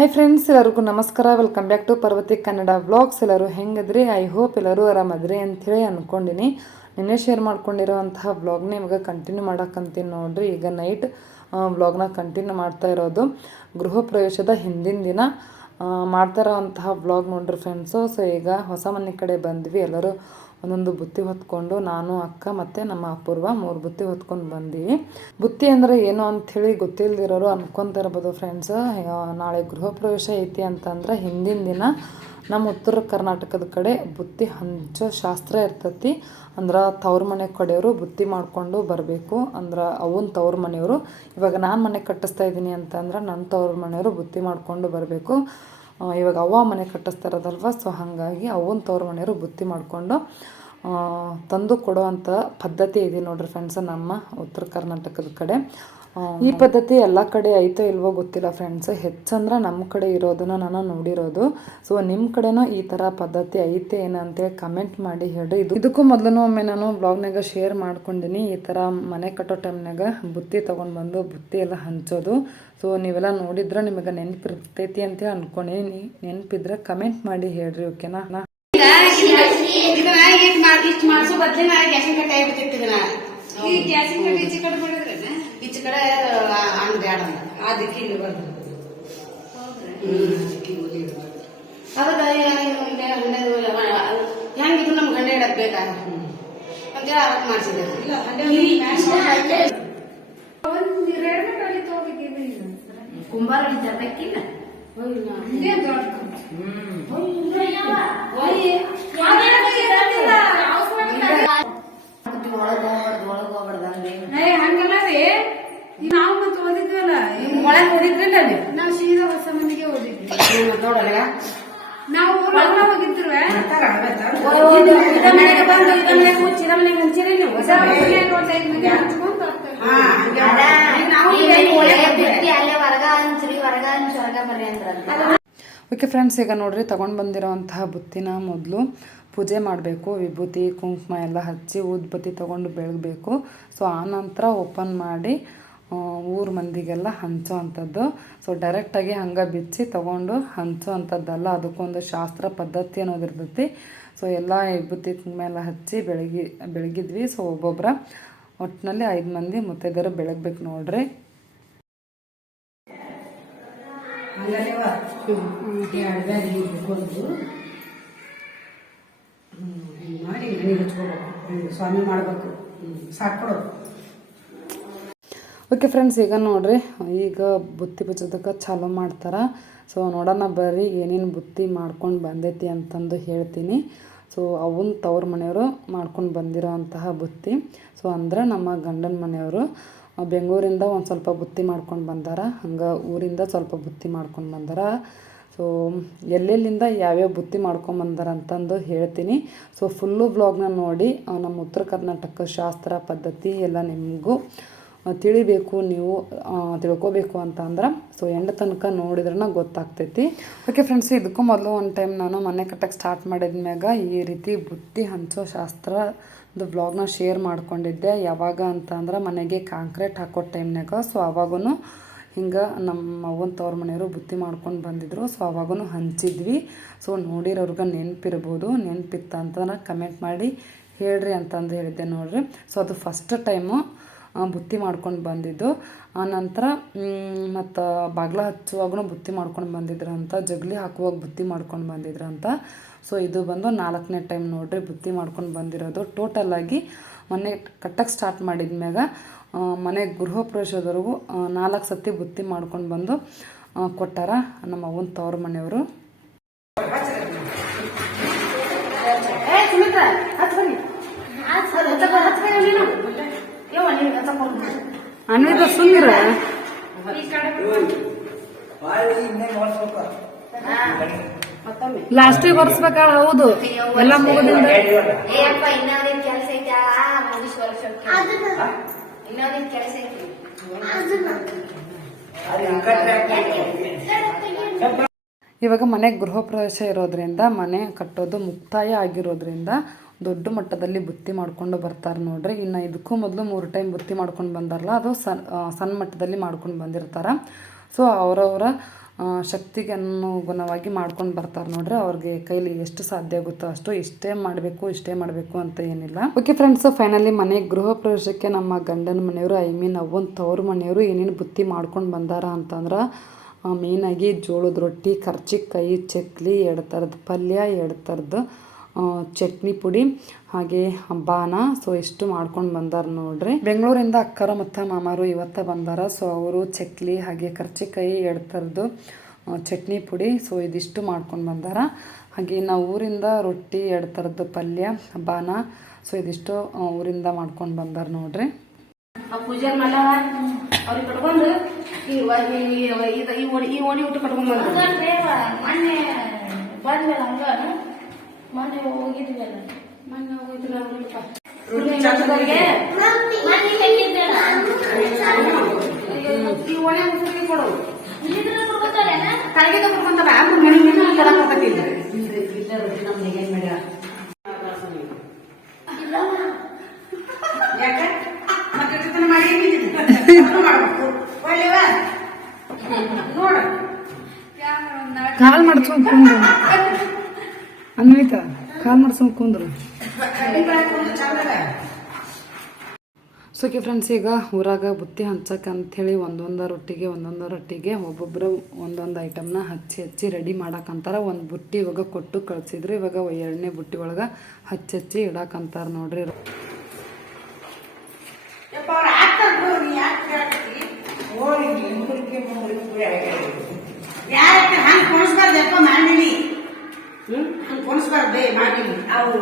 Hi friends ಎಲ್ಲರಿಗೂ ನಮಸ್ಕಾರ. Welcome back to Parvati Kannada vlogs ಎಲ್ಲರೂ ಹೆಂಗದ್ರಿ? ಐ ಹೋಪ್ ಎಲ್ಲರೂ ಆರಾಮದ್ರಿ ಅಂಥೇಳಿ ಅಂದ್ಕೊಂಡಿನಿ ನಿನ್ನೆ ಶೇರ್ ಮಾಡ್ಕೊಂಡಿರೋವಂತಹ ವ್ಲಾಗ್ನ ಇವಾಗ ಕಂಟಿನ್ಯೂ ಮಾಡೋಕ್ಕಂತೀನಿ ನೋಡ್ರಿ. ಈಗ ನೈಟ್ ವ್ಲಾಗ್ನ ಕಂಟಿನ್ಯೂ ಮಾಡ್ತಾ ಇರೋದು. ಗೃಹ ಪ್ರವೇಶದ ಹಿಂದಿನ ದಿನ ಮಾಡ್ತಾ ಇರೋವಂತಹ ವ್ಲಾಗ್ ನೋಡ್ರಿ ಫ್ರೆಂಡ್ಸು ಸೊ ಈಗ ಹೊಸ ಮನೆ ಕಡೆ ಬಂದ್ವಿ. ಎಲ್ಲರೂ ಒಂದೊಂದು ಬುತ್ತಿ ಹೊತ್ಕೊಂಡು ನಾನು, ಅಕ್ಕ ಮತ್ತು ನಮ್ಮ ಅಪೂರ್ವ ಮೂರು ಬುತ್ತಿ ಹೊತ್ಕೊಂಡು ಬಂದೀವಿ. ಬುತ್ತಿ ಅಂದರೆ ಏನು ಅಂಥೇಳಿ ಗೊತ್ತಿಲ್ಲದಿರೋರು ಅನ್ಕೊತಾ ಇರ್ಬೋದು ಫ್ರೆಂಡ್ಸ್ ನಾಳೆ ಗೃಹ ಪ್ರವೇಶ ಐತಿ ಅಂತಂದ್ರೆ ಹಿಂದಿನ ದಿನ ನಮ್ಮ ಉತ್ತರ ಕರ್ನಾಟಕದ ಕಡೆ ಬುತ್ತಿ ಹಂಚೋ ಶಾಸ್ತ್ರ ಇರ್ತೈತಿ. ಅಂದ್ರೆ ತವ್ರ ಮನೆ ಕಡೆಯವರು ಬುತ್ತಿ ಮಾಡಿಕೊಂಡು ಬರಬೇಕು. ಅಂದ್ರೆ ಅವನ ತವ್ರ ಮನೆಯವರು, ಇವಾಗ ನಾನು ಮನೆ ಕಟ್ಟಿಸ್ತಾ ಇದ್ದೀನಿ ಅಂತಂದ್ರೆ ನನ್ನ ತವ್ರ ಮನೆಯವರು ಬುತ್ತಿ ಮಾಡಿಕೊಂಡು ಬರಬೇಕು. ಇವಾಗ ಅವ್ವ ಮನೆ ಕಟ್ಟಿಸ್ತಾ ಇರೋದಲ್ವ ಸೊ ಹಾಗಾಗಿ ಅವನ ತವ್ರ ಮನೆಯವರು ಬುತ್ತಿ ಮಾಡಿಕೊಂಡು ತಂದು ಕೊಡುವಂಥ ಪದ್ಧತಿ ಇದೆ ನೋಡ್ರಿ ಫ್ರೆಂಡ್ಸ್ ನಮ್ಮ ಉತ್ತರ ಕರ್ನಾಟಕದ ಕಡೆ. ಈ ಪದ್ಧತಿ ಎಲ್ಲ ಕಡೆ ಐತೋ ಇಲ್ವೋ ಗೊತ್ತಿಲ್ಲ ಫ್ರೆಂಡ್ಸ್ ಹೆಚ್ಚಂದ್ರೆ ನಮ್ಮ ಕಡೆ ಇರೋದನ್ನ ನಾನು ನೋಡಿರೋದು. ಸೊ ನಿಮ್ಮ ಕಡೆನೂ ಈ ಥರ ಪದ್ಧತಿ ಐತೆ ಏನು ಅಂತೇಳಿ ಕಮೆಂಟ್ ಮಾಡಿ ಹೇಳಿ ಇದು ಇದಕ್ಕೂ ಮೊದಲು ಒಮ್ಮೆ ನಾನು ಬ್ಲಾಗ್ನಾಗ ಶೇರ್ ಮಾಡ್ಕೊಂಡಿನಿ ಈ ಥರ ಮನೆ ಕಟ್ಟೋ ಟೈಮ್ನಾಗ ಬುತ್ತಿ ತೊಗೊಂಡು ಬಂದು ಬುತ್ತಿ ಎಲ್ಲ ಹಂಚೋದು. ಸೊ ನೀವೆಲ್ಲ ನೋಡಿದ್ರೆ ನಿಮಗೆ ನೆನಪಿರ್ತೈತಿ ಅಂತೇಳಿ ಅನ್ಕೊಂಡಿನಿ ನೆನಪಿದ್ರೆ ಕಮೆಂಟ್ ಮಾಡಿ ಹೇಳ್ರಿ ಓಕೆನಾ ಇಷ್ಟು ಮಾಡ್ಸೋ ಬದ್ಲಿ ನಾ ಗ್ಯಾಸಿನ ಕಟ್ಟಾಗಿ ಇದನ್ನ. ಈ ಗ್ಯಾಸಿನ ಕಟ್ಟಿ ಮಾಡಿದ್ರೆ? ಈಚೆ ಕಡೆ ಹಣ್ಣು ಬೇಡ ಆ ಅದಕ್ಕೆ ಇಲ್ಲಿ ಬಂದು ಅದಕ್ಕೆ ಹೆಂಗಿದ್ರು ನಮ್ಗೆ ಗಂಡ ಇಡಕ್ ಬೇಕಾ ಅಂತೇಳಿ ಅದಕ್ಕೆ ಮಾಡ್ಸಿದ್ದೆ ಕುಂಬಾರ ತರಬೇಕಿಲ್ಲ ಏ, ಹಂಗಲ್ಲ ರೀ ಈಗ ನಾವು ಮತ್ತೆ ಓದಿದ್ವಲ್ಲ ಒಳಗೆ ನೋಡಿದ್ರಲ್ಲ ಅಲ್ಲಿ ನಾವು ಸೀದಾ ಹೊಸ ಮಂದಿಗೆ ಓದಿದ್ವಿ ನೋಡಲ್ಲ ನಾವು ಊರಲ್ಲ ಹೋಗಿದ್ರು ಇದ ಮನೆಗೆ ಬಂದು ಇದ ಮನೆಗೆ ಮುಚ್ಚಿ ಇದ ಮನೆಗೆ ಹಂಚಿರಿ ನೀವು? ಹೊಸ ಮನೆಗೆ. ಹಂಚ್ಕೊಂತ ಹೋಗ್ತಾರೆ ಹಾ, ಹಂಗೆ. ಈಗ ನಾವು ಈಗ ಒಳಗೆ ಬಿಟ್ವಿ. ಓಕೆ ಫ್ರೆಂಡ್ಸ್ ಈಗ ನೋಡ್ರಿ ತಗೊಂಡ್ ಬಂದಿರೋವಂತಹ ಬುತ್ತಿನ ಮೊದಲು ಪೂಜೆ ಮಾಡಬೇಕು ವಿಭೂತಿ ಕುಂಕುಮ ಎಲ್ಲ ಹಚ್ಚಿ ಊದ್ಬತ್ತಿ ತಗೊಂಡು ಬೆಳಗಬೇಕು. ಸೊ ಆನಂತರ ಓಪನ್ ಮಾಡಿ ಊರು ಮಂದಿಗೆಲ್ಲ ಹಂಚೋ ಅಂಥದ್ದು. ಸೊ ಡೈರೆಕ್ಟಾಗಿ ಹಂಗೆ ಬಿಚ್ಚಿ ತೊಗೊಂಡು ಹಂಚೋ ಅಂಥದ್ದಲ್ಲ. ಅದಕ್ಕೊಂದು ಶಾಸ್ತ್ರ ಪದ್ಧತಿ ಅನ್ನೋದು ಇರ್ತೈತಿ. ಸೊ ಎಲ್ಲ ವಿಭೂತಿ ಮೇಲೆ ಹಚ್ಚಿ ಬೆಳಗಿ, ಬೆಳಗಿದ್ವಿ. ಸೊ ಒಬ್ಬೊಬ್ಬರ ಒಟ್ಟಿನಲ್ಲಿ ಐದು ಮಂದಿ ಮುತ್ತೈದರು ಬೆಳಗ್ಬೇಕು ನೋಡ್ರಿ. ಸ್ವಾಮಿ ಮಾಡ್ಬೇಕು. ಸಾಕೊಡೋದು ಓಕೆ ಫ್ರೆಂಡ್ಸ್ ಈಗ ನೋಡ್ರಿ, ಈಗ ಬುತ್ತಿ ಬಚ್ಚೋದಕ್ಕೆ ಚಾಲೂ ಮಾಡ್ತಾರೆ. ಸೊ ನೋಡೋಣ ಬರ್ರಿ, ಏನೇನು ಬುತ್ತಿ ಮಾಡ್ಕೊಂಡು ಬಂದೈತಿ ಅಂತಂದು ಹೇಳ್ತೀನಿ. ಸೊ ಅವನ್ ತವ್ರ ಮನೆಯವರು ಮಾಡ್ಕೊಂಡು ಬಂದಿರೋ ಅಂತಹ ಬುತ್ತಿ. ಸೊ ಅಂದ್ರೆ ನಮ್ಮ ಗಂಡನ ಮನೆಯವರು ಬೆಂಗಳೂರಿಂದ ಒಂದು ಸ್ವಲ್ಪ ಬುತ್ತಿ ಮಾಡ್ಕೊಂಡು ಬಂದಾರ. ಹಂಗೆ ಊರಿಂದ ಸ್ವಲ್ಪ ಬುತ್ತಿ ಮಾಡ್ಕೊಂಡು ಬಂದಾರ. ಸೊ ಎಲ್ಲೆಲ್ಲಿಂದ ಯಾವ್ಯಾವ ಬುತ್ತಿ ಮಾಡ್ಕೊಂಬಂದಾರ ಅಂತಂದು ಹೇಳ್ತೀನಿ. ಸೊ ಫುಲ್ಲು ಬ್ಲಾಗ್ನ ನೋಡಿ ನಮ್ಮ ಉತ್ತರ ಕರ್ನಾಟಕ ಶಾಸ್ತ್ರ ಪದ್ಧತಿ ಎಲ್ಲ ನಿಮಗೂ ತಿಳಿಬೇಕು, ನೀವು ತಿಳ್ಕೊಬೇಕು ಅಂತ ಅಂದ್ರೆ ಸೊ ಎಂಡ ತನಕ ನೋಡಿದ್ರೆ ಗೊತ್ತಾಗ್ತೈತಿ. ಓಕೆ ಫ್ರೆಂಡ್ಸ್ ಇದಕ್ಕೂ ಮೊದಲು ಒಂದು ಟೈಮ್ ನಾನು ಮನೆ ಕಟ್ಟಕ್ಕೆ ಸ್ಟಾರ್ಟ್ ಮಾಡಿದ್ಮ್ಯಾಗ ಈ ರೀತಿ ಬುತ್ತಿ ಹಂಚೋ ಶಾಸ್ತ್ರದ ಬ್ಲಾಗ್ನ ಶೇರ್ ಮಾಡ್ಕೊಂಡಿದ್ದೆ. ಯಾವಾಗ ಅಂತ ಅಂದ್ರೆ ಮನೆಗೆ ಕಾಂಕ್ರೀಟ್ ಹಾಕೋ ಟೈಮ್ನಾಗ ಸೊ ಅವಾಗೂ ಹಿಂಗೆ ನಮ್ಮ ಅವ್ವನ ತವ್ರ ಮನೆಯವರು ಬುತ್ತಿ ಮಾಡ್ಕೊಂಡು ಬಂದಿದ್ರು. ಸೊ ಅವಾಗೂ ಹಂಚಿದ್ವಿ. ಸೊ ನೋಡಿರೋರ್ಗೆ ನೆನಪಿರ್ಬೋದು. ನೆನಪಿತ್ತ ಅಂತಂದ್ರೆ ಕಮೆಂಟ್ ಮಾಡಿ ಹೇಳ್ರಿ ಅಂತಂದು ಹೇಳಿದ್ದೆ ನೋಡ್ರಿ. ಸೊ ಅದು ಫಸ್ಟ್ ಟೈಮು ಬುತ್ತಿ ಮಾಡ್ಕೊಂಡು ಬಂದಿದ್ದು. ಆನಂತರ ಮತ್ತು ಬಾಗ್ಲ ಹಚ್ಚುವಾಗೂ ಬುತ್ತಿ ಮಾಡ್ಕೊಂಡು ಬಂದಿದ್ರಂತ ಜಗಲಿ ಹಾಕುವಾಗ ಬುತ್ತಿ ಮಾಡ್ಕೊಂಡು ಬಂದಿದ್ರಂತ. ಸೊ ಇದು ಬಂದು ನಾಲ್ಕನೇ ಟೈಮ್ ನೋಡ್ರಿ ಬುತ್ತಿ ಮಾಡ್ಕೊಂಡು ಬಂದಿರೋದು. ಟೋಟಲಾಗಿ ಮನೆ ಕಟ್ಟಕ್ಕೆ ಸ್ಟಾರ್ಟ್ ಮಾಡಿದ ಮ್ಯಾಗ ಮನೆ ಗೃಹ ಪ್ರವೇಶದವರೆಗೂ ನಾಲ್ಕು ಸತಿ ಬುತ್ತಿ ಮಾಡ್ಕೊಂಡು ಬಂದು ಆ, ಕೊಟ್ಟಾರ ನಮ್ಮ ಅವ್ವನ ತವ್ರ ಮನೆಯವರು. ಅನ್ವಿತ ಸುಂದ್ರ. ಲಾಸ್ಟಿಗೆ ಬರ್ಸ್ಬೇಕಾಳ ಹೌದು. ಎಲ್ಲ ಕೆಲಸ ಇವಾಗ ಮನೆ ಗೃಹ ಪ್ರವೇಶ ಇರೋದ್ರಿಂದ, ಮನೆ ಕಟ್ಟೋದು ಮುಕ್ತಾಯ ಆಗಿರೋದ್ರಿಂದ ದೊಡ್ಡ ಮಟ್ಟದಲ್ಲಿ ಬುತ್ತಿ ಮಾಡ್ಕೊಂಡು ಬರ್ತಾರೆ ನೋಡ್ರಿ. ಇನ್ನು ಇದಕ್ಕೂ ಮೊದಲು ಮೂರು ಟೈಮ್ ಬುತ್ತಿ ಮಾಡ್ಕೊಂಡು ಬಂದಾರಲ್ಲ ಅದು ಸಣ್ಣ ಮಟ್ಟದಲ್ಲಿ ಮಾಡ್ಕೊಂಡು ಬಂದಿರ್ತಾರೆ. ಸೊ ಅವರವರ ಶಕ್ತಿಗೆ ಅನುಗುಣವಾಗಿ ಮಾಡ್ಕೊಂಡು ಬರ್ತಾರೆ ನೋಡ್ರಿ. ಅವ್ರಿಗೆ ಕೈಲಿ ಎಷ್ಟು ಸಾಧ್ಯ ಆಗುತ್ತೋ ಅಷ್ಟು ಇಷ್ಟೇ ಮಾಡಬೇಕು ಇಷ್ಟೇ ಮಾಡಬೇಕು ಅಂತ ಏನಿಲ್ಲ. ಓಕೆ ಫ್ರೆಂಡ್ಸ್ ಫೈನಲಿ ಮನೆ ಗೃಹ ಪ್ರವೇಶಕ್ಕೆ ನಮ್ಮ ಗಂಡನ ಮನೆಯವರು ಐ ಮೀನ್ ಅವ್ವನ ತವ್ರ ಮನೆಯವರು ಏನೇನು ಬುತ್ತಿ ಮಾಡ್ಕೊಂಡು ಬಂದಾರ ಅಂತಂದ್ರೆ ಮೇನಾಗಿ ಜೋಳದ ರೊಟ್ಟಿ, ಕರ್ಚಿಕಾಯಿ, ಚಕ್ಲಿ, ಎರಡು ಥರದ ಪಲ್ಯ, ಎರಡು ಥರದ್ದು ಚಟ್ನಿ ಪುಡಿ ಹಾಗೆ ಬಾನ ಸೊ ಇಷ್ಟು ಮಾಡ್ಕೊಂಡು ಬಂದಾರ ನೋಡ್ರಿ. ಬೆಂಗಳೂರಿಂದ ಅಕ್ಕರ ಮತ್ತು ಮಾಮಾರು ಇವತ್ತ ಬಂದಾರ. ಸೊ ಅವರು ಚಕ್ಲಿ ಹಾಗೆ ಕರ್ಚಿಕಾಯಿ ಎರಡು ಥರದ್ದು ಚಟ್ನಿ ಪುಡಿ. ಸೊ ಇದಿಷ್ಟು ಮಾಡ್ಕೊಂಡು ಬಂದಾರ. ಹಾಗೆ ನಾವು ಊರಿಂದ ರೊಟ್ಟಿ ಎರಡು ಥರದ್ದು ಪಲ್ಯ ಬಾನ ಸೊ ಇದಿಷ್ಟು ಊರಿಂದ ಮಾಡ್ಕೊಂಡು ಬಂದಾರ ನೋಡ್ರಿ. ಪೂಜೆ ಮಾಡ್ಕೊಂಡು ಅವ್ರಿಗೆ ಕಟ್ಕೊಂಡು ಈ ಓಣಿ ಊಟ ಕಟ್ಕೊಂಡ್ ಬಂದ್ರು. ಮೊನ್ನೆ ಬಂದ್ಮೇಲೆ ಹಂಗ ಮೊನ್ನೆ ಹೋಗಿದ್ವಲ್ಲ ಮೊನ್ನೆ ಹೋಗಿದ್ರು ಅವ್ರಲ್ಲಪ್ಪ. ಮೊನ್ನೆ ಹೆಂಗಿದ್ದಲ್ಲ ಈ ಓಣಿ ಮುಸುರಿ ಕೊಡು. ಇಲ್ಲಿದ್ರೆ ಗೊತ್ತಲ್ಲೇನ ಕರಗಿ ತಗೊಂಡ್ಬಂದಲ್ಲ ಮನೆ ಮನೆ ಇಲ್ಲ ರೊಟ್ಟಿ ನಮ್ಮ ಮನೆಗೆ ಏನ್ ಯಾಕೆ? ಮತ್ತೆ ಚಿತ್ರಾನ್ನ ಮಾಡಿ ಅದನ್ನು ಮಾಡ್ಬೇಕು. ಒಳ್ಳೆವಾ? ನೋಡು. ಕಾಲ್ ಅನ್ವಿತಾ ಮಾಡ್ಸ್ಕೊಂಡ್ ಕುಂದ್ರು. ಸೊ ಓಕೆ ಫ್ರೆಂಡ್ಸ್ ಈಗ ಊರಾಗ ಬುತ್ತಿ ಹಂಚಕ್ಕೆ ಅಂಥೇಳಿ ಒಂದೊಂದು ರೊಟ್ಟಿಗೆ ಒಂದೊಂದು ರೊಟ್ಟಿಗೆ ಒಬ್ಬೊಬ್ಬರು ಒಂದೊಂದು ಐಟಮ್ನ ಹಚ್ಚಿ ಹಚ್ಚಿ ರೆಡಿ ಮಾಡಕ್ಕಂತಾರ ಒಂದು ಬುಟ್ಟಿ ಇವಾಗ ಕೊಟ್ಟು ಕಳಿಸಿದ್ರು. ಇವಾಗ ಎರಡನೇ ಬುಟ್ಟಿ ಒಳಗೆ ಹಚ್ಚಿ ಹಚ್ಚಿ ಇಡಕ್ಕಂತಾರ ನೋಡ್ರಿ. ಯಾಕೆ ಹ್ಮ್? ಕೊಡಿಸ್ಬಾರ್ದೆ ಮಾಡಿನಿ ಅವು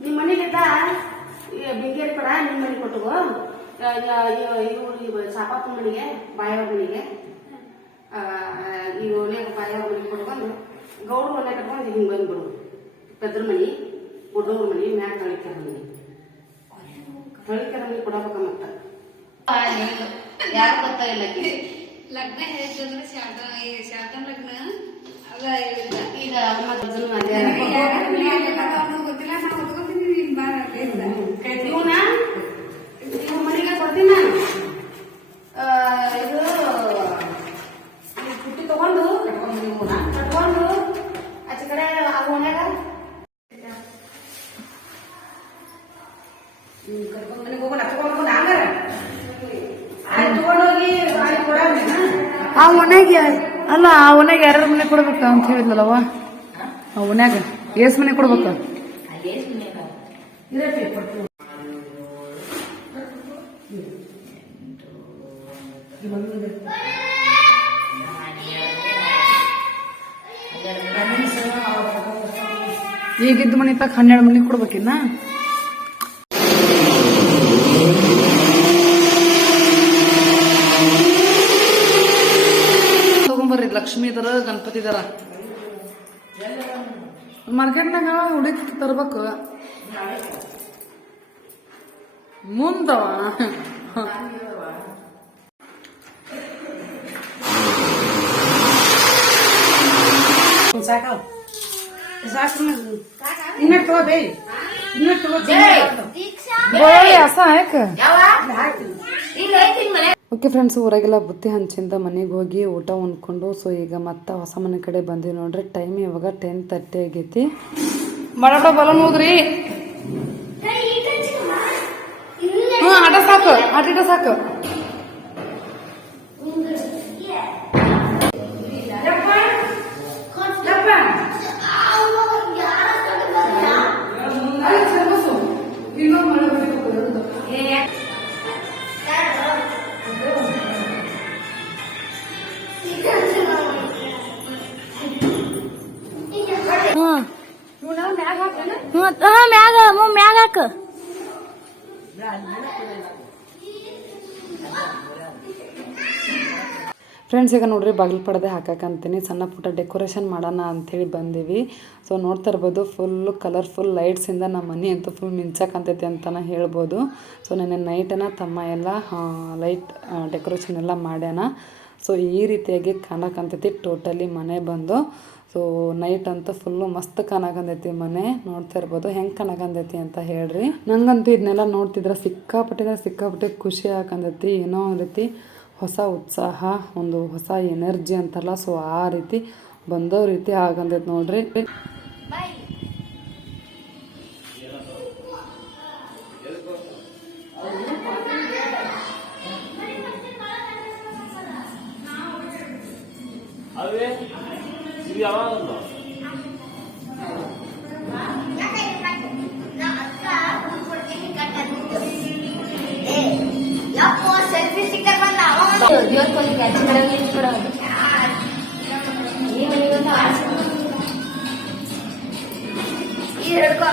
ನಿಮ್ಮ ಮನೆಗೆಲ್ಲ ಬೆಂಕೇರಿ ಪಡ ನಿಮ್ಮ ಮನೆ ಕೊಟ್ಟುಗೋ? ಇವ್ರು ಸಾಪಾಪ ಮನೆಗೆ ಬಾಯವ್ರ ಮನೆಗೆ ಆ, ಈ ಒಲೆ ಬಾಯವ್ರ ಮನೆಗೆ ಕೊಟ್ಕೊಂಡು ಗೌಡ್ರು ಒಲೆ ಕಟ್ಕೊಂಡು ಹಿಂಗೆ ಬಂದ್ಬಿಡು. ಪೆದ್ರ ಮನೆ ದೊಡ್ಡವ್ರ ಮನೆ ಮ್ಯಾಗ ತಳಿಕೆರ ಮನೆ. ತಳಿಕೆರ ನಮಗೆ ಕೊಡಬೇಕ ಮತ್ತ ಯಾರು ಗೊತ್ತಾಗಿಲ್ಲ ಲಗ್ನ ಹೇಳಿದ್ರೆ ಶಾರದಾ ಶಾರದಾ ಲಗ್ನ ಅದ ಈಗ ಗೊತ್ತಿಲ್ಲ ನಾವು ಹೊತ್ಕೊಂತೀನಿ ನೀನ್ ಬಾರ ಇವನ? ಆ ಒಣಗೆ ಅಲ್ಲ, ಆ ಒಣಗೆ ಯಾರ್ಯಾರ ಮನೆ ಕೊಡ್ಬೇಕ ಅಂತ ಹೇಳಿದ್ಲಲ್ಲವ ಆ ಒಣ್ಯಾಗ ಎಸ್ ಮನೆ ಕೊಡ್ಬೇಕ? ಈಗಿದ್ದ ಮನೆ ತಕ್ಕ ಹನ್ನೆರಡು ಮನೆ ಕೊಡ್ಬೇಕಿನ್ನ? ಲಕ್ಷ್ಮೀ ಇದರ ಗಣಪತಿ ಇದರ ಮಾರ್ಕೆಟ್ನಾಗ ಹುಡುಕಿ ತರ್ಬೇಕು. ಮುಂದವ. ಸಾಕ. ಸಾಕು. ಇನ್ನ ತಗೋಬೇ ಇನ್ನ ತಗೋ ಗೋಳಿ ಹಸ ಯಾಕೆ ಇಲ್ಲ ಐತಿ ಮನೆ. ಓಕೆ ಫ್ರೆಂಡ್ಸ್, ಊರಾಗೆಲ್ಲ ಬುತ್ತಿ ಹಂಚಿಂದ ಮನೆಗೆ ಹೋಗಿ ಊಟ ಉಂಡ್ಕೊಂಡು ಸೊ ಈಗ ಮತ್ತೆ ಹೊಸ ಮನೆ ಕಡೆ ಬಂದೀವಿ ನೋಡ್ರಿ. ಟೈಮ್ ಇವಾಗ ಟೆನ್ ತರ್ಟಿ ಆಗೈತಿ. ಬರೋಟ ಬಲನ್ ಹೋದ್ರಿ ಹ್ಞೂ ಆಟ ಸಾಕು ಆಟ ಸಾಕು. ಮ್ಯಾಗ ಮ್ಯಾಗ ಹಾಕ. ಫ್ರೆಂಡ್ಸ್ ಈಗ ನೋಡ್ರಿ, ಬಾಗಿಲು ಪಡದೆ ಹಾಕಕ್ಕಂತೀನಿ ಸಣ್ಣ ಪುಟ್ಟ ಡೆಕೋರೇಷನ್ ಮಾಡೋಣ ಅಂಥೇಳಿ ಬಂದೀವಿ. ಸೊ ನೋಡ್ತಾ ಇರ್ಬೋದು ಫುಲ್ಲು ಕಲರ್ಫುಲ್ ಲೈಟ್ಸಿಂದ ನಮ್ಮ ಮನೆ ಅಂತೂ ಫುಲ್ ಮಿಂಚಕ್ಕಂತೈತಿ ಅಂತಲೇ ಹೇಳ್ಬೋದು. ಸೊ ನೆನ್ನೆ ನೈಟನ ತಮ್ಮ ಎಲ್ಲ ಲೈಟ್ ಡೆಕೋರೇಷನ್ ಎಲ್ಲ ಮಾಡ್ಯಾನ. ಸೊ ಈ ರೀತಿಯಾಗಿ ಕಾಣಕ್ಕಂತೈತಿ ಟೋಟಲಿ ಮನೆ ಬಂದು. ಸೊ ನೈಟ್ ಅಂತೂ ಫುಲ್ಲು ಮಸ್ತ್ ಕಾಣಕಂದೈತಿ ಮನೆ. ನೋಡ್ತಾ ಇರ್ಬೋದು. ಹೆಂಗೆ ಕಾಣಕಂದೈತಿ ಅಂತ ಹೇಳ್ರಿ. ನಂಗಂತೂ ಇದನ್ನೆಲ್ಲ ನೋಡ್ತಿದ್ರೆ ಸಿಕ್ಕಾಪಟ್ಟೆ ಸಿಕ್ಕಾಪಟ್ಟೆ ಖುಷಿ ಹಾಕಂದೈತಿ ಏನೋ ಒಂದು ರೀತಿ ಹೊಸ ಉತ್ಸಾಹ, ಒಂದು ಹೊಸ ಎನರ್ಜಿ ಅಂತಲ್ಲ ಸೊ ಆ ರೀತಿ ಬಂದೋ ರೀತಿ ಆಗಂದೈತಿ ನೋಡ್ರಿ. ಅವೇ ಇದು ಯಾವಾಗ ದೇವ್ರ ಕೊಂದು ಕೆಲಸ ಮಾಡಂಗಿಲ್ಲ ಬಿಡೋದು ಈ ಮನೆಗೆ ಒಂದು ಆಸೆ ಈ ಹಿಡ್ಕೊ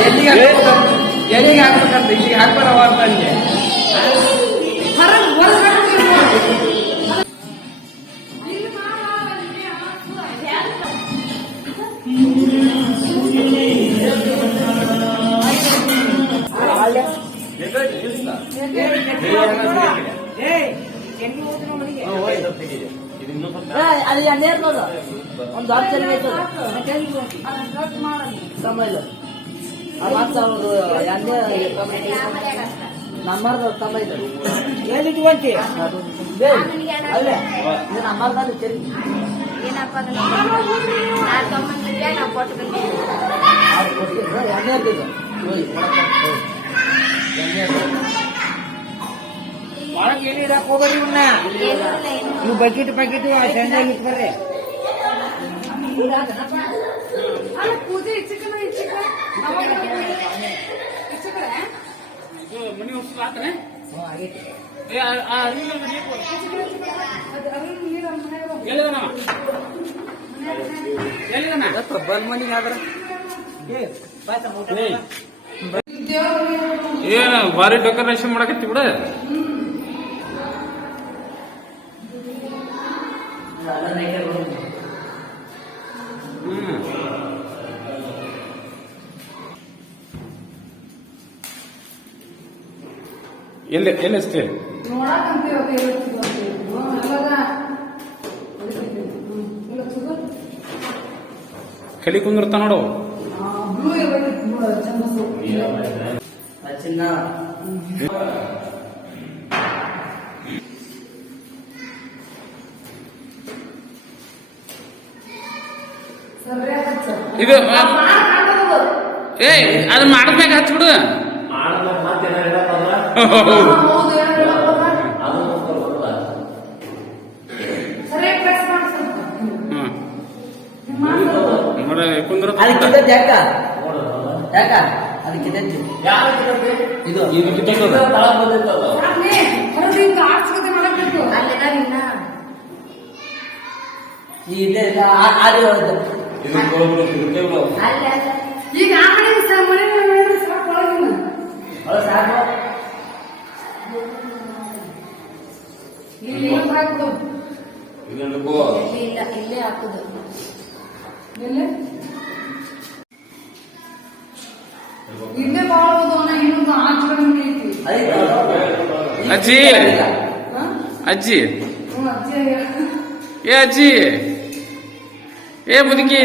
ಎಲ್ಲಿಗೆ ಹಾಕ್ಬೇಕು? ಎಲ್ಲಿಗೆ ಹಾಕ್ಬೇಕಂತ ಇಲ್ಲಿಗೆ ಹಾಕ್ಬಾರವ ಅಂತ ಅಲ್ಲಿ ಎಣ್ಣೆ ಇರ್ತದ ಒಂದು ಹತ್ತು ಜನ ಐತದ ಕಮ್ಮ ಇಲ್ಲ ಮತ್ತೆ ಅವರು ಎಣ್ಣೆ ನಮ್ಮರ್ದ ತಮ್ಮ ಇದೆ ಎಲ್ಲಿ ಇಟ್ಕೊಂತಿ ಅಲ್ಲೇ. ಇದು ನಮ್ಮರ್ದಲ್ಲಿ ತಿರುಗಿ ಏನಪ್ಪ ನಾ ತಗೊಂಬಂದಿದ್ದೆ ನಾ ಕೊಟ್ಟು ಬಂದಿದ್ದೆ ಅದು ಕೊಟ್ಟಿದ್ರು. ಎಣ್ಣೆ ಇರ್ತಿದ್ದ ಹೋಯ್ ಒಳಗ್ ಏನು ಇಡಕ್ ಹೋಗ್ಬೇಡಿ ಇವನ್ನ ನೀವು ಬಕೆಟ್ ಬಕೆಟ್ ಸಣ್ಣಾಗಿ ಇಟ್ಬರ್ರಿ ಮನಿ? ಎಲ್ಲಿದಾನ? ಬಂದ್ ಮನಿ ಆದ್ರೆ. ಏನ್ ಭಾರಿ ಡೆಕೋರೇಷನ್ ಮಾಡಕತ್ತಿ ಬಿಡ. ಎಲ್ಲಿ ಎಲ್ಲಿ ಅಷ್ಟೇ? ಕಲಿ ಕುಂದಿರ್ತ ನೋಡು. ಚಿನ್ನ. ಇದು ಏ ಅದು ಮಾಡಿದ್ಮ್ಯಾಗ ಹಚ್ಬಿಡು ಕುಂದ್ರ ಯಾಕ ಅದಕ್ಕಿದ್ದೈತಿ ಇದು ಇದು ಅಲ್ಲಿ ಅಲ್ಲ. ಈಗ ಆ ಮನೆ ಮನೆ ಸಾಕು ಒಳಗಿನ ಅವ ಸಾಕು. ಇಲ್ಲಿ ಏನ್ ಹಾಕ್ದು? ಇಲ್ಲಿ ಇಲ್ಲ ಇಲ್ಲೇ ಹಾಕುದು. ಎಲ್ಲಿ? ಇಲ್ಲೇ ಬಾಳ ಹೋದವನ ಇನ್ನೊಂದು ಐತಿ. ಅಜ್ಜಿ. ಅಜ್ಜಿ. ಏ ಅಜ್ಜಿ. ಏ ಮುದುಕಿ.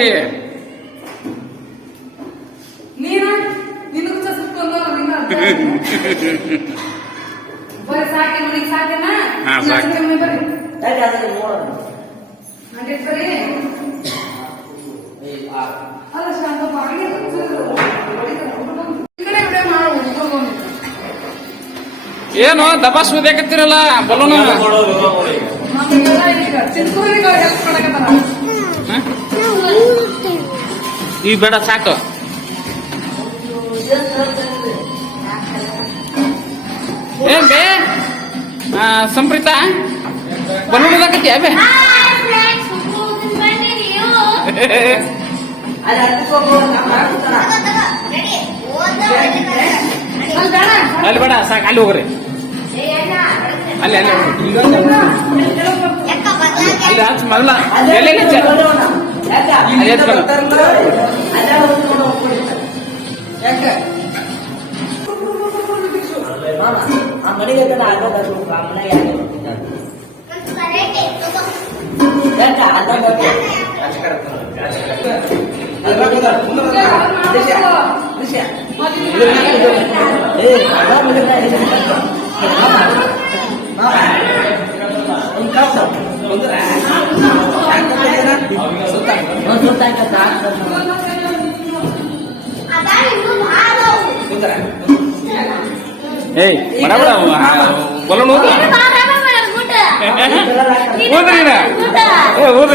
ಏನು ದಬಾಸ್ ಊದ್ಯಾಕತ್ತಿರಲ್ಲ ಹ್ಮ್ ಈಗ ಬೇಡ ಸಾಕು. ಏನ್ ಬೇ. ಸಂಪ್ರೀತಾ? ಬಲೂನ್ ಓದಾಕತ್ತೀಯ ಬೇ. ಅಲ್ಲಿ ಬೇಡ ಸಾಕು ಅಲ್ಲಿ ಹೋಗ್ರಿ. ಅಲ್ಲಿ ಅಲ್ಲಿ ಹೋಗ್ರಿ. ಅಲ್ಲಿ ಹಚ್ಚ ಮೊದಲ ಎಲ್ಲಿ ಹಚ್ಚ ಅಲ್ಲಿ ಹಚ್ಕೊಳ್ಳು. ಯಾಕೆ ಆ ಮನೆಗೆ ಆಗೋದು ಆ ಮನೆಗೆ ಯಾಕೆ? ಅದ ಏಯ್ ಬಡ ಬಡ ಬಲೂನ್ ಓದು ಓದು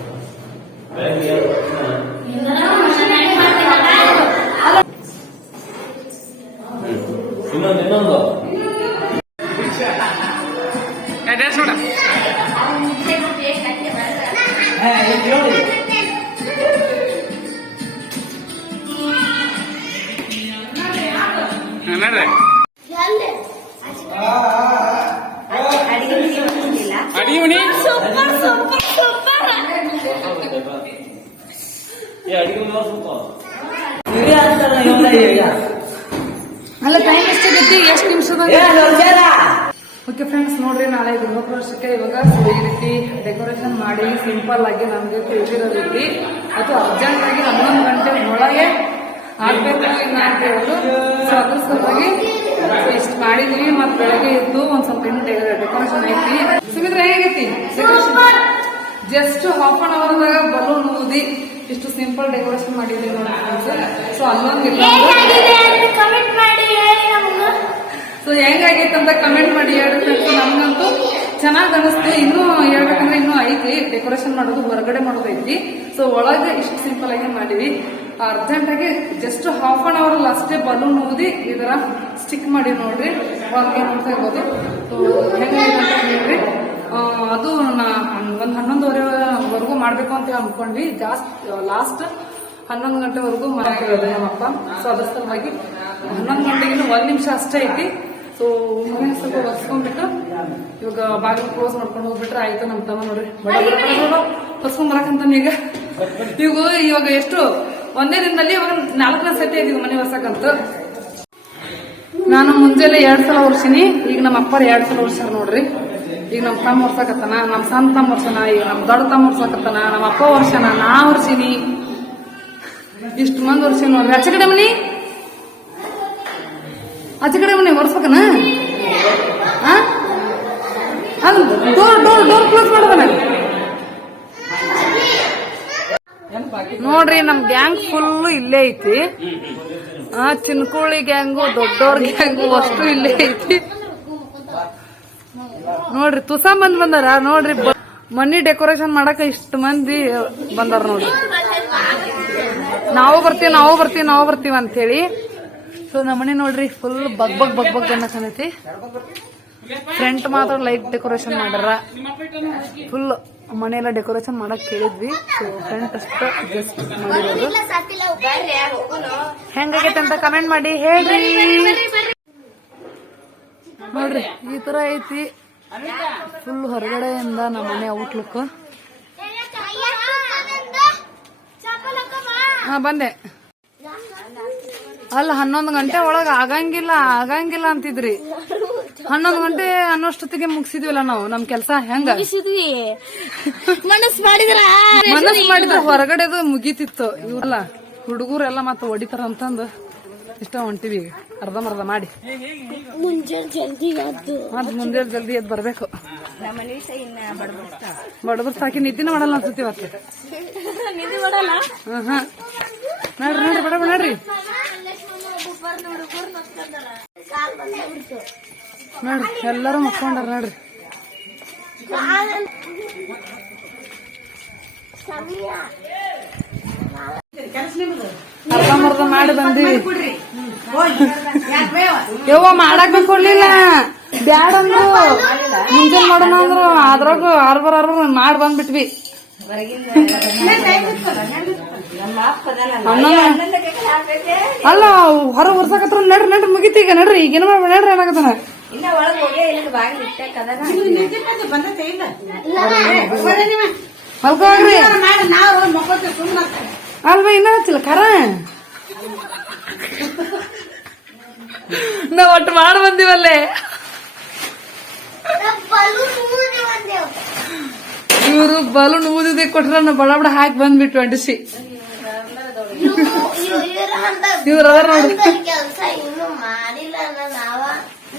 ನೋಡುದ ಇನ್ನೊಂದು ಇನ್ನೊಂದು ಏ, ಡ್ಯಾನ್ಸ್ ಮಾಡ ಹಾ, ಅಲ್ಲ ಟೈಮ್ ಎಷ್ಟಾಗೈತಿ ಎಷ್ಟು ನಿಮಿಷದ ಓಕೆ ಫ್ರೆಂಡ್ಸ್ ನೋಡ್ರಿ ನಾಳೆ ಗೃಹ ಪ್ರವೇಶಕ್ಕೆ ಇವಾಗ ಈ ರೀತಿ ಡೆಕೋರೇಷನ್ ಮಾಡಿ ಸಿಂಪಲ್ ಆಗಿ ನಮ್ಗೆ ತಿಳಿದಿರೋ ರೀತಿ. ಅದು ಅರ್ಜೆಂಟ್ ಆಗಿ ಹನ್ನೊಂದು ಗಂಟೆ ಒಳಗೆ ಆಗ್ಬೇಕು ಇಲ್ಲ ಅಂತ ಹೇಳೋದು ಸೊ ಅದ್ರ ಸಲುವಾಗಿ ಇಷ್ಟು ಮಾಡಿದ್ವಿ ಮತ್ತೆ ಬೆಳಗ್ಗೆ ಎದ್ದು ಒಂದ್ ಸ್ವಲ್ಪ ಇನ್ನು ಡೆಕೋರೇಷನ್ ಐತಿ. ಸುಮಿತ್ರ ಹೇಗೈತಿ ಜಸ್ಟ್ ಹಾಫ್ ಅನ್ ಅವರ್ದಾಗ ಬಲೂನ್ ಊದಿ. ಇಷ್ಟು ಸಿಂಪಲ್ ಡೆಕೋರೇಷನ್ ಮಾಡಿದ್ವಿ ನೋಡಿ ಸೊ ಅಲ್ಲೊಂದು ಹೇಳಿ ಸೊ ಹೆಂಗಾಗೈತೆ ಅಂತ ಕಮೆಂಟ್ ಮಾಡಿ ಹೇಳಿದ್ರೆ ಫ್ರೆಂಡ್ಸ್ ನಮ್ಗಂತೂ ಚೆನ್ನಾಗಿ ಅನಿಸ್ತು. ಇನ್ನೂ ಹೇಳ್ಬೇಕಂದ್ರೆ ಇನ್ನೂ ಐತಿ ಡೆಕೋರೇಷನ್ ಮಾಡೋದು ಹೊರಗಡೆ ಮಾಡೋದು ಐತಿ ಸೊ ಒಳಗೆ ಇಷ್ಟು ಸಿಂಪಲ್ ಆಗಿ ಮಾಡಿವಿ. ಅರ್ಜೆಂಟ್ ಆಗಿ ಜಸ್ಟ್ ಹಾಫ್ ಅನ್ ಅವರ್ ಅಷ್ಟೇ ಬಲೂನ್ ಊದಿ ಇದರ ಸ್ಟಿಕ್ ಮಾಡಿ ನೋಡ್ರಿ. ಒಳಗೆ ಅಂತ ಹೇಳ್ಬೋದು ಸೊ ಹೇಳ್ರಿ. ಆ, ಅದು ಹನ್ನೊಂದುವರೆ ಹನ್ನೊಂದುವರೆವರೆಗೂ ಮಾಡ್ಬೇಕು ಅಂತ ಅನ್ಕೊಂಡ್ವಿ. ಜಾಸ್ತಿ ಲಾಸ್ಟ್ ಹನ್ನೊಂದು ಗಂಟೆವರೆಗೂ ಮಾಡ್ತಿರೋದು ನಮ್ಮಪ್ಪ. ಸೊ ಅದ್ರ ಸಲುವಾಗಿ ಹನ್ನೊಂದು ಗಂಟೆಗಿನ ಒಂದ್ ನಿಮಿಷ ಅಷ್ಟೇ ಐತಿ ಸೊ ಮನೆ ಸ್ವಲ್ಪ ಒರೆಸ್ಕೊಂಡ್ಬಿಟ್ಟು ಇವಾಗ ಬಾಗಿಲು ಕ್ಲೋಸ್ ಮಾಡ್ಕೊಂಡು ಹೋಗ್ಬಿಟ್ರೆ ಆಯ್ತು ನಮ್ಮ ತಮ್ಮ ನೋಡ್ರಿ ಹೊಸ್ಕೊಂಡ್ ಬರಕಂತಾನೆ ಈಗ ಈಗ. ಇವಾಗ ಎಷ್ಟು? ಒಂದೇ ದಿನದಲ್ಲಿ ಇವಾಗ ನಾಲ್ಕನೇ ಸತಿ ಐತಿ ಮನೆ ಹೊಸಕಂತ ನಾನು ಮುಂಜಾನೆ ಎರಡ್ ಸಲ ಒರ್ಸಿನಿ. ಈಗ ನಮ್ಮ ಅಪ್ಪರ ಎರಡ್ ಸಲ ಒರ್ಸ್ಯಾರ ನೋಡ್ರಿ. ಈಗ ನಮ್ಮ ತಮ್ಮ ಹೊರ್ಸಕತ್ತನ ನಮ್ಮ ಸಣ್ಣ ತಮ್ಮ ಹೊರ್ಸನ ಈಗ ನಮ್ಮ ದೊಡ್ಡ ತಮ್ಮ ಹೊರ್ಸಕತ್ತನ ನಮ್ಮ ಅಪ್ಪ ವರ್ಷನ ನಾ ಹೊರ್ಸಿನಿ ಇಷ್ಟು ಮಂದಿ ವರ್ಷ ನೋಡ್ರಿ. ಆಚೆ ಕಡೆ ಮನಿ? ಅಚ್ಚ ಕಡೆ ಮನಿ ಒರ್ಸ್ಬೇಕನ? ಡೋರ್ ಡೋರ್ ಡೋರ್ ಕ್ಲೋಸ್ ಮಾಡದನ ನೋಡ್ರಿ, ನಮ್ ಗ್ಯಾಂಗ್ ಫುಲ್ ಇಲ್ಲೇ ಐತಿ. ಚಿನ್ಕುಳಿ ಗ್ಯಾಂಗು ದೊಡ್ಡವ್ರ ಗ್ಯಾಂಗು ಅಷ್ಟು ಇಲ್ಲೇ ಐತಿ. ನೋಡ್ರಿ, ತುಸ ಮಂದಿ ಬಂದಾರ. ನೋಡ್ರಿ ಮನಿ ಡೆಕೋರೇಷನ್ ಮಾಡಕ ಇಷ್ಟ ಮಂದಿ ಬಂದಾರ ನೋಡ್ರಿ. ನಾವು ಬರ್ತೀವಿ ನಾವು ಬರ್ತೀವಿ ನಾವು ಬರ್ತೀವಿ ಅಂತ ಹೇಳಿ ಸೊ ನಮ್ಮ ಮನೆ ನೋಡ್ರಿ ಫುಲ್ ಬಗ್ ಬಗ್ ಬಗ್ ಬಗ್ ಅನ್ನಕಂದೈತಿ ಫ್ರಂಟ್ ಮಾತ್ರ ಲೈಟ್ ಡೆಕೋರೇಷನ್ ಮಾಡ್ಯಾರ. ಫುಲ್ ಮನೆಯೆಲ್ಲ ಡೆಕೋರೇಷನ್ ಮಾಡಕ್ ಕೇಳಿದ್ವಿ. ಸೊ ಫ್ರಂಟ್ ಅಷ್ಟು ಮಾಡಿರೋದು. ಹೆಂಗಾಗೈತೆ ಅಂತ ಕಮೆಂಟ್ ಮಾಡಿ ಹೇಳ್ರಿ. ನೋಡ್ರಿ, ಈ ತರ ಐತಿ. ಫುಲ್ ಹೊರಗಡೆಯಿಂದ ನಮ್ಮ ಮನೆ ಔಟ್ಲುಕ್ ಹಾ ಬಂದೆ. ಅಲ್ಲ ಹನ್ನೊಂದು ಗಂಟೆ ಒಳಗ ಆಗಂಗಿಲ್ಲ ಆಗಂಗಿಲ್ಲ ಅಂತಿದ್ರಿ. ಹನ್ನೊಂದು ಗಂಟೆ ಅನ್ನೋಷ್ಟೊತ್ತಿಗೆ ಮುಗಿಸಿದ್ವಿಲ್ಲ ನಾವು ನಮ್ ಕೆಲ್ಸ ಹೆಂಗ? ಮನಸ್ ಮಾಡಿದ್ರ? ಮನಸ್ ಮಾಡಿದ್ರೆ ಹೊರಗಡೆದು ಮುಗೀತಿತ್ತು. ಇವ್ರಲ್ಲ ಹುಡುಗರೆಲ್ಲ ಮತ್ತೆ ಹೊಡಿತಾರ ಅಂತಂದು ಇಷ್ಟ ಹೊಂಟಿವಿ ಈಗ. ಅರ್ಧಂಬರ್ಧ ಮಾಡಿ. ಮುಂಜಾನೆ ಜಲ್ದಿ ಎದ್ದು. ಮತ್ ಮುಂದೆ ಜಲ್ದಿ ಎದ್ದು ಬರ್ಬೇಕು. ಬಡದ್ರ ಸಾಕಿ ನಿದ್ದಿನ ಮಾಡಲ್ಲ ಅನ್ಸುತ್ತೆ ಇವತ್ತು. ಹ್ಮ್ ಹ್ಮ್. ನೋಡ್ರಿ ನೋಡ್ರಿ ಬಡ ನೋಡ್ರಿ. ನೋಡ್ರಿ ಎಲ್ಲರೂ ಮಕ್ಕೊಂಡಾರ ನೋಡ್ರಿ. ಅರ್ಧಂಬರ್ಧ ಮಾಡಿ ಬಂದಿ ಯವ್ವ ಮಾಡಕ್ ಕೊಡ್ಲಿಲ್ಲ. ಬ್ಯಾಡ ಅಂದ್ರು. ಮುಂಜಾನೆ ಮಾಡೋಣ ಅಂದ್ರು. ಅದ್ರಾಗ ಆರ್ಬರ್ ಆರ್ಬರ್ ಮಾಡಿ ಬಂದ್ಬಿಟ್ವಿ. ಅಲ್ಲ ಹೊರ ಉರ್ಸಕತ್ರ ನಡ್ರಿ ನಡ್ರಿ ಮುಗಿತಿ ಈಗ ನಡ್ರಿ. ಈಗೇನು ಮಾಡ್ಬೇಡ ನಡ್ರಿ ಏನಾಗತ್ತಾನ? ಮಲ್ಕೋಗ್ರಿ ಅಲ್ವಾ ಇನ್ನ ಹಚ್ಚಿಲ್ಲ ಖರ ನಾವ್ ಒಟ್ಟು ಮಾಡಿ ಬಂದಿವಲ್ಲೇ ಇವರು ಬಲೂನ್ ಊದಿದೆ ಕೊಟ್ರ ನಾ ಬಡ ಬಡ ಹಾಕಿ ಬಂದ್ಬಿಟ್ಟು ಅಂಟಿಸಿ ಇವ್ರ ಅದಾರ ನೋಡ್ರಿ ಕೆಲಸ ಇನ್ನು ಮಾಡಿಲ್ಲ ನಾವ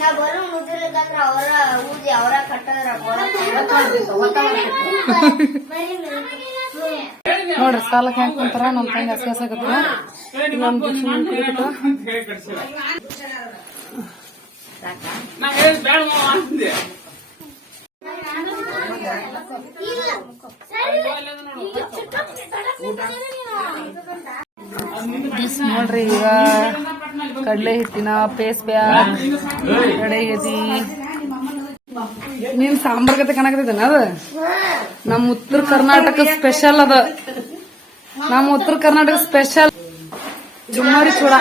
ನಾ ಬರೋ ಮುದ್ರಿಗಂದ್ರ ಅವರ ಊದಿ ಅವರ ಕಟ್ಟದ್ರ ನೋಡ್ರಿ ಸಾಲಕ್ಕೆ ಹೆಂಗ್ ಕುಂತಾರ? ನಮ್ ತಂಗ ಹಸಿ ಆಗತ್ತ ನಮ್. ನೋಡ್ರಿ ಈಗ ಕಡಲೆ ಹಿಟ್ಟಿನ ಪೇಸ್ ಬ್ಯಾಗ್ ಆಗೈತಿ ನೀನ್ ಸಾಂಬಾರ್ ಗತೆ ಕಣಕತ್ತೈತೇನ ಅದ? ನಮ್ ಉತ್ತರ ಕರ್ನಾಟಕ ಸ್ಪೆಷಲ್ ಅದ. ನಮ್ ಉತ್ತರ ಕರ್ನಾಟಕ ಸ್ಪೆಷಲ್ ಜುಮ್ಮಾರಿ ಚೂಡ.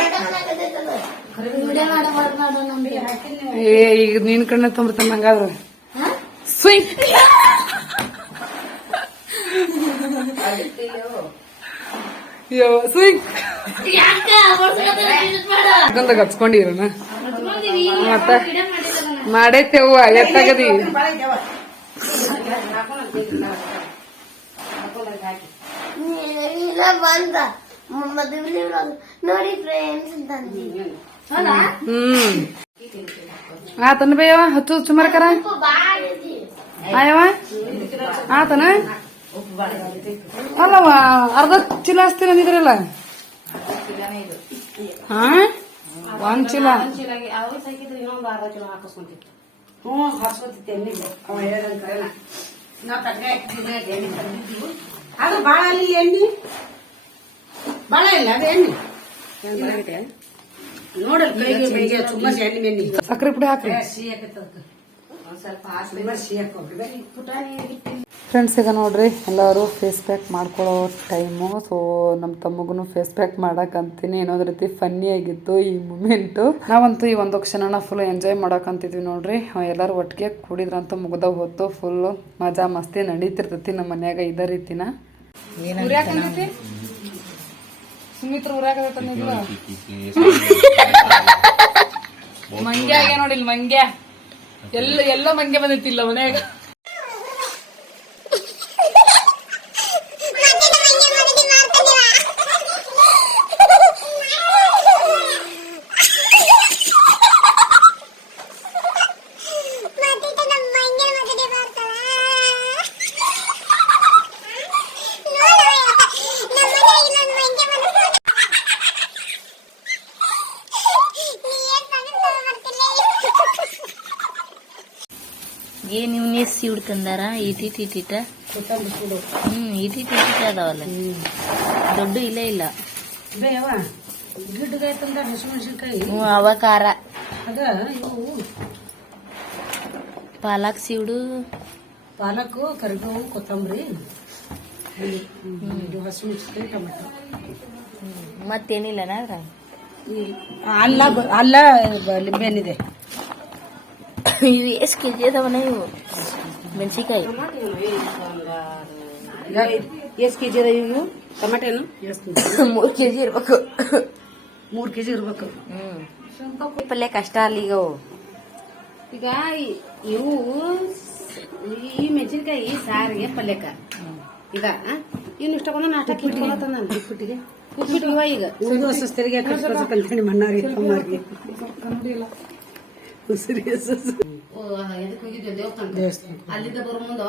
ಏ ಈಗ ನೀನ್ ಕಣ್ಣೆ ತುಂಬಿರ್ತಾನ ಹಂಗಾದ್ರೆ ಸ್ವಿಂಗ್ ಸ್ವಿಂಗ್ ಮತ್ತ? ಮಾಡೈತೆವ್ವ ಎತ್ತಾಗದಿ. ಬಂದ. ಮದುವೆ ನೋಡಿ ಫ್ರೆಂಡ್ಸ್ ಅಂತಂದಿ ಹ್ಮ್. ಆತನ ಬೇಯವ ಹಚ್ಚು ಸುಮಾರಕರ ಆಯವ ಆತನ. ಅಲ್ಲವ ಅರ್ಧ ಚೀಲ ಹಚ್ತೀನಿ ಅಂದಿದ್ರಲ್ಲ? ಹಾ? ಒಂದ್ ಚೀಲ ಇನ್ನೊಂದು ಅರ್ಧ ಕಿಲೋ ಹಾಕಿಸ್ಕೊಂತಿತ್ತು ಹ್ಞೂ ಹಾಸ್ಕೊತಿದ್ದೆ ಎಣ್ಣೆಗೆ ಅವ ಹೇಳಿದಂತ ಕರೆನ. ನಾವು ತಟ್ಟೆ ಹಾಕಿದ್ರೆ ಎಣ್ಣೆ ತಂದಿದ್ವಿ ಅದು ಭಾಳ ಅಲ್ಲಿ ಎಣ್ಣೆ? ಭಾಳ ಇಲ್ಲ ಅದು ಎಣ್ಣೆ. ನೋಡಲ್ ಬೆಳಿಗ್ಗೆ ಬೆಳಿಗ್ಗೆ ತುಂಬಾ ಎಣ್ಣೆ ಎಣ್ಣೆ. ಸಕ್ಕರೆ ಪುಡಿ ಹಾಕಿ ಸಿಹಿ ಪುಟಾಣಿ ಫ್ರೆಂಡ್ಸ್ ಈಗ ನೋಡ್ರಿ ಎಲ್ಲರೂ ಫೇಸ್ ಪ್ಯಾಕ್ ಮಾಡ್ಕೊಳ್ಳೋ ಟೈಮು ಸೊ ನಮ್ಮ ತಮ್ಮಗೂ ಫೇಸ್ ಪ್ಯಾಕ್ ಮಾಡಕ್ಕಂತೀನಿ ಏನೋ ಒಂದ್ ರೀತಿ ಫನ್ನಿ ಆಗಿತ್ತು ಈ ಮೂಮೆಂಟು ನಾವಂತೂ ಈ ಒಂದು ಕ್ಷಣನ ಫುಲ್ ಎಂಜಾಯ್ ಮಾಡಕ್ಕಂತಿದ್ವಿ ನೋಡ್ರಿ. ಎಲ್ಲರೂ ಒಟ್ಟಿಗೆ ಕೂಡಿದ್ರಂತೂ ಮುಗ್ದ ಹೊತ್ತು ಫುಲ್ಲು ಮಜಾ ಮಸ್ತಿ ನಡೀತಿರ್ತೈತಿ ನಮ್ಮ ಮನ್ಯಾಗ ಇದೇ ರೀತಿನ. ಸುಮಿತ್ರ ಮಂಗ್ಯ ನೋಡಿಲ್ ಮಂಗ್ಯ. ಎಲ್ಲ ಎಲ್ಲ ಮಂಗೆ ಬಂದಿತ್ತಿಲ್ಲ ಮನ್ಯಾಗ. ಎಷ್ಟ್ ಈತಿ ಸೂಡು ಹ್ಮ್ ಇತಿ ಇಟಿಟ ಅದಾವಲ್ಲ. ದೊಡ್ಡ ಇಲ್ಲೇ ಇಲ್ಲ. ಹ್ಮ್ ಅವ ಖಾರ. ಪಾಲಕ್ ಸೀಡು ಪಾಲಕು ಕರಿಬೇವು ಕೊತ್ತಂಬರಿ. ಹಸಿಮೆಣಸಿನ್ಕಾಯಿ ಟೊಮೆಟೊ. ಮತ್ತೇನಿಲ್ಲ ಅದ್ರಾಗ? ಅಲ್ಲ ಅಲ್ಲ ಲಿಂಬೆ ಲಿಂಬೆಹಣ್ಣಿದೆ ಇವು ಎಷ್ಟು ಕೆ ಜಿ ಅದಾವನ ಇವು? ಮೆಣಸಿಕಾಯಿ ಎಷ್ಟು ಕೆ ಜಿ ಅದ ಇವು? ಟೊಮೆಟೆನು ಮೂರು ಕೆ ಜಿ ಇರ್ಬೇಕು. ಮೂರು ಕೆ ಜಿ ಇರ್ಬೇಕು. ಹ್ಮ್. ಪಲ್ಯ ಕಷ್ಟ ಅಲ್ಲ ಈಗ ಈಗ ಇವು ಈ ಮೆಣಸಿನ್ಕಾಯಿ ಸಾರಿಗೆ ಪಲ್ಯಕ್ಕ. ಈಗ ಇನ್ನು ಇಷ್ಟಕೊಂಡ ನಾಟಕ ಇಟ್ಕೊಳತ್ತ ನಾನು. ಈಗ. ಉಳಿದು ಹೊಸ ತೆರಿಗೆ ಕಲ್ತೀನಿ ಮಣ್ಣಾರಿ ಉಸಿರಿ ಎದಕ್ಕೆ ಹೋಗಿದ್ವಿ? ದೇವಸ್ಥಾನ ಅಲ್ಲಿಂದ ಅಲ್ಲಿದ್ದ ಬರೋ ಮುಂದ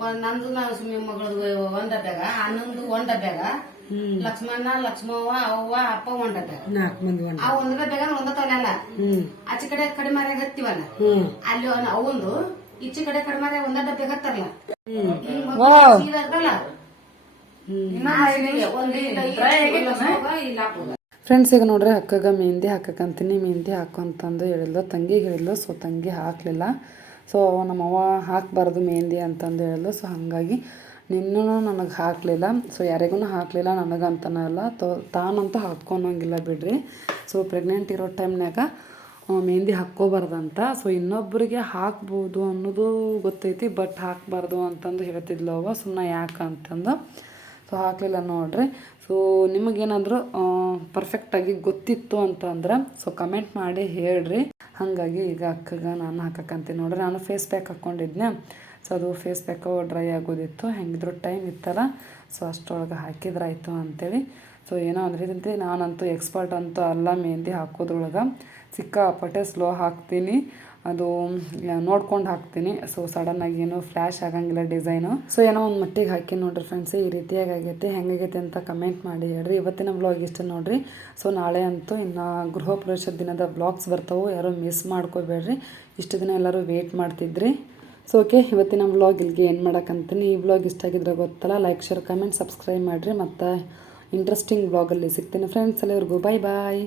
ಒಂದ್ ನಂದು ನಾನು ಸುಮ್ಮನೆ ಮಗಳದು ಒಂದ್ ಡಬ್ಬ್ಯಾಗ ಅನ್ನೊಂದು ಒಂದ್ ಡಬ್ಬ್ಯಾಗ ಲಕ್ಷ್ಮಣ ಲಕ್ಷ್ಮವ್ವ ಅವ್ವ ಅಪ್ಪ ಒಂದ್ ಡಬ್ಬ್ಯಾಗ ನಾಲ್ಕು ಮಂದಿ ಒಂದು ಆ ಒಂದ್ ಡಬ್ಬ್ಯಾಗ ಒಂದ ತಗೊಳಲ್ಲ ಆಚೆ ಕಡೆ ಕಡಿಮೆ ಹತ್ತಿವಲ್ಲ. ಅಲ್ಲಿ ಅವಂದು ಈಚೆ ಕಡೆ ಕಡಿಮೆ ಒಂದ ಡಬ್ಯಾಗ ಹತ್ತಾರಲ್ಲ. ಒಂದ್ ಇಲ್ಲ ಅಪ್ಪಗ. ಫ್ರೆಂಡ್ಸ್ ಈಗ ನೋಡ್ರಿ ಅಕ್ಕಗ ಮೆಹಂದಿ ಹಾಕಕ್ಕಂತೀನಿ ಮೆಹಂದಿ ಹಾಕು ಅಂತಂದು ಹೇಳಿದ್ಲು. ತಂಗಿಗೆ ಹೇಳಿದ್ಲು ಸೊ ತಂಗಿ ಹಾಕಲಿಲ್ಲ. ಸೊ ನಮ್ಮವ್ವ ಹಾಕಬಾರ್ದು ಮೆಹಂದಿ ಅಂತಂದು ಹೇಳಿದ್ಲು. ಸೊ ಹಾಗಾಗಿ ನಿನ್ನೂ ನನಗೆ ಹಾಕಲಿಲ್ಲ. ಸೊ ಯಾರಿಗೂ ಹಾಕಲಿಲ್ಲ ನನಗಂತನಲ್ಲ ತೋ, ತಾನಂತೂ ಹಾಕ್ಕೊಳಂಗಿಲ್ಲ ಬಿಡ್ರಿ. ಸೊ ಪ್ರೆಗ್ನೆಂಟ್ ಇರೋ ಟೈಮ್ನಾಗ ಮೆಹಂದಿ ಹಾಕ್ಕೋಬಾರ್ದಂತ. ಸೊ ಇನ್ನೊಬ್ಬರಿಗೆ ಹಾಕ್ಬೋದು ಅನ್ನೋದು ಗೊತ್ತೈತಿ ಬಟ್ ಹಾಕಬಾರ್ದು ಅಂತಂದು ಹೇಳ್ತಿದ್ಲು ಅವ ಸುಮ್ಮನೆ ಯಾಕೆ ಅಂತಂದು ಸೊ ಹಾಕಲಿಲ್ಲ ನೋಡ್ರಿ. ಸೊ ನಿಮಗೇನಾದರೂ ಪರ್ಫೆಕ್ಟಾಗಿ ಗೊತ್ತಿತ್ತು ಅಂತಂದ್ರೆ ಸೊ ಕಮೆಂಟ್ ಮಾಡಿ ಹೇಳ್ರಿ. ಹಾಗಾಗಿ ಈಗ ಅಕ್ಕಗೆ, ನಾನು ಹಾಕಕ್ಕಂತೀನಿ ನೋಡ್ರಿ. ನಾನು ಫೇಸ್ ಪ್ಯಾಕ್ ಹಾಕ್ಕೊಂಡಿದ್ನೆ ಸೊ ಅದು ಫೇಸ್ ಪ್ಯಾಕು ಡ್ರೈ ಆಗೋದಿತ್ತು. ಹೆಂಗಿದ್ರು ಟೈಮ್ ಇತ್ತಲ್ಲ. ಸೊ ಅಷ್ಟರೊಳಗೆ ಹಾಕಿದ್ರಾಯ್ತು ಅಂತೇಳಿ. ಸೊ ಏನೋ ಅಂದ್ರೆ ನಾನಂತೂ ಎಕ್ಸ್ಪರ್ಟ್ ಅಂತೂ ಅಲ್ಲ ಮೆಹಂದಿ ಹಾಕೋದ್ರೊಳಗೆ. ಸಿಕ್ಕಾಪಟ್ಟೆ ಸ್ಲೋ ಹಾಕ್ತೀನಿ. ಅದು ನೋಡ್ಕೊಂಡು ಹಾಕ್ತೀನಿ. ಸೊ ಸಡನ್ನಾಗಿ ಏನೋ ಫ್ಲ್ಯಾಶ್ ಆಗಂಗಿಲ್ಲ ಡಿಸೈನು ಸೊ ಏನೋ ಒಂದು ಮಟ್ಟಿಗೆ ಹಾಕಿ ನೋಡ್ರಿ ಫ್ರೆಂಡ್ಸ್ ಈ ರೀತಿಯಾಗಿ ಆಗೈತೆ, ಹೆಂಗಾಗೈತೆ ಅಂತ ಕಮೆಂಟ್ ಮಾಡಿ ಹೇಳ್ರಿ. ಇವತ್ತಿನ ಬ್ಲಾಗ್ ಇಷ್ಟ ನೋಡ್ರಿ. ಸೊ ನಾಳೆ ಅಂತೂ ಇನ್ನು ಗೃಹ ಪ್ರವೇಶ ದಿನದ ಬ್ಲಾಗ್ಸ್ ಬರ್ತಾವೆ. ಯಾರೂ ಮಿಸ್ ಮಾಡ್ಕೋಬೇಡ್ರಿ. ಇಷ್ಟು ದಿನ ಎಲ್ಲರೂ ವೇಟ್ ಮಾಡ್ತಿದ್ರಿ. ಸೊ ಓಕೆ ಇವತ್ತಿನ ವ್ಲಾಗ್ ಇಲ್ಲಿಗೆ ಏನು ಮಾಡೋಕ್ಕಂತೀನಿ ಈ ವ್ಲಾಗ್ ಇಷ್ಟ ಆಗಿದ್ರೆ ಗೊತ್ತಲ್ಲ ಲೈಕ್ ಶೇರ್ ಕಮೆಂಟ್ ಸಬ್ಸ್ಕ್ರೈಬ್ ಮಾಡಿರಿ. ಮತ್ತು ಇಂಟ್ರೆಸ್ಟಿಂಗ್ ವ್ಲಾಗಲ್ಲಿ ಸಿಗ್ತೀನಿ ಫ್ರೆಂಡ್ಸ್ ಎಲ್ಲರಿಗೂ ಬಾಯ್ ಬಾಯ್